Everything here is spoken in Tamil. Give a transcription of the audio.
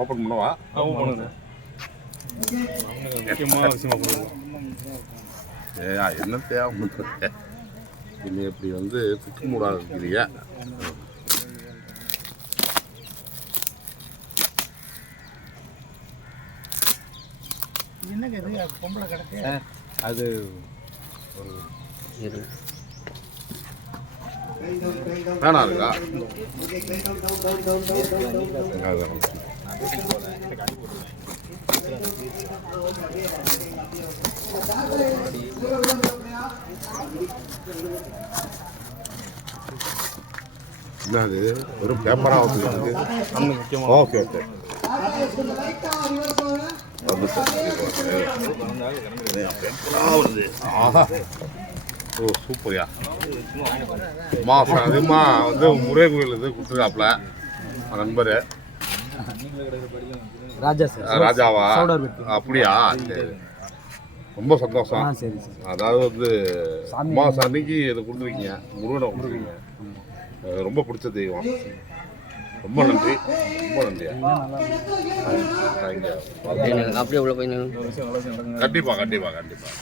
ஓப்பன் பண்ணவா? பண்ணுங்க. முக்கியமான விஷயமா பண்ணுங்க. என்ன தேவை இன்னும் இப்படி வந்து திக்கு மூடாக இருக்கிறீங்க. என்னங்க இது பொம்பளை கிடக்கு? அது ஒரு வேணா இருக்கா? என்னது ஒரு பேப்பராக வச்சுருக்கு. ஓகே ஓகே ஆஹா ஓ சூப்பர்யா. மாதம் அதிகமாக வந்து முருகன் கோயில் இது கொடுத்துருக்காப்புல நண்பர் ராஜா சார். ராஜாவா? அப்படியா? சரி ரொம்ப சந்தோஷம். சரி சரி. அதாவது வந்து மாதம் அன்னைக்கு இதை கொடுத்துருக்கீங்க, முருகனை கொடுத்துருக்கீங்க. ரொம்ப பிடிச்ச தெய்வம். ரொம்ப நன்றி, ரொம்ப நன்றியா. அப்படியே உள்ள போய் கண்டிப்பாக கண்டிப்பாக கண்டிப்பாக.